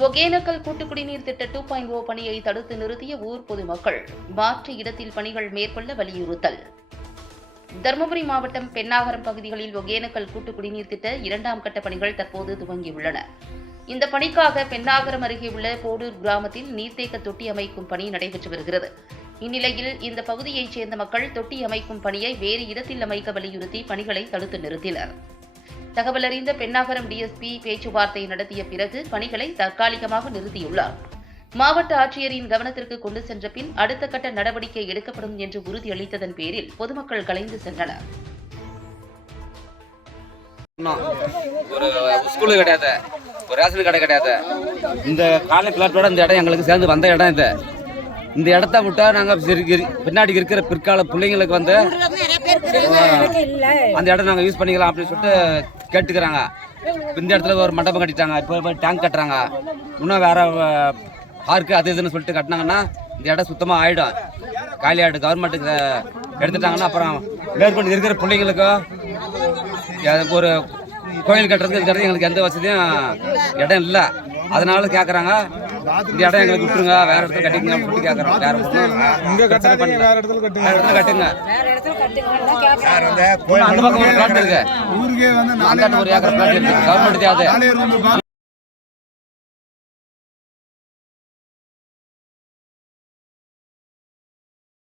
ஒகேனக்கல் கூட்டுக்குடிநீர் திட்ட 2.0 பணியை தடுத்து நிறுத்திய ஊர் பொதுமக்கள் மாற்று இடத்தில் பணிகள் மேற்கொள்ள வலியுறுத்தல். தருமபுரி மாவட்டம் பென்னாகரம் பகுதிகளில் ஒகேனக்கல் கூட்டுக்குடிநீர் திட்ட 2ஆம் கட்ட பணிகள் தற்போது துவங்கியுள்ளன. இந்த பணிக்காக பென்னாகரம் அருகே உள்ள போடூர் கிராமத்தில் நீர்த்தேக்க தொட்டி அமைக்கும் பணி நடைபெற்று வருகிறது. இந்நிலையில் இந்த பகுதியைச் சேர்ந்த மக்கள் தொட்டி அமைக்கும் பணியை வேறு இடத்தில் அமைக்க வலியுறுத்தி பணிகளை தடுத்து நிறுத்தினர். தகவல் அறிந்த பென்னாகரம் டிஎஸ்பி பேச்சுவார்த்தை நடத்திய பிறகு பணிகளை தற்காலிகமாக நிறுத்தியுள்ளார். மாவட்ட ஆட்சியரின் கவனத்திற்கு கொண்டு சென்ற பின் அடுத்த கட்ட நடவடிக்கை எடுக்கப்படும் என்று உறுதியளித்ததன் பேரில் பொதுமக்கள் கலைந்து சென்றனர். ஒரு ஸ்கூலு கிடையாது, ஒரு ரேஷன் கடை கிடையாது. இந்த காலை பிளாட்டோட இந்த இடம் எங்களுக்கு சேர்ந்து வந்த இடம் இது. இந்த இடத்த விட்டா நாங்கள் பின்னாடி இருக்கிற பிற்கால பிள்ளைங்களுக்கு வந்து அந்த இடம் நாங்கள் யூஸ் பண்ணிக்கலாம் அப்படின்னு சொல்லிட்டு கேட்டுக்கிறாங்க. இந்த இடத்துல ஒரு மண்டபம் கட்டிட்டாங்க, இப்போ டேங்க் கட்டுறாங்க. இன்னும் வேற பார்க்கு அது இதுன்னு சொல்லிட்டு கட்டினாங்கன்னா இந்த இடம் சுத்தமாக ஆகிடும், காலி ஆகிடும். கவர்மெண்ட்டுக்கு எடுத்துட்டாங்கன்னா அப்புறம் மேற்கொண்டு இருக்கிற பிள்ளைங்களுக்கும் ஒரு கோயில் கட்டுறதுக்கு எங்களுக்கு எந்த வசதியும் இடம் இல்லை. அதனால கேட்குறாங்க, இந்த இடம் எங்களுக்கு விட்டுருங்க, வேற இடத்துல கட்டிங்க அப்படின்னு கேட்குறாங்க. வேற இடத்துல கட்டுங்க. அந்த பக்கம் ஒரு பிளாட் இருக்கு, ஒரு ஏக்கர் பிளாட் இருக்கு, கவர்மெண்ட் தேவை.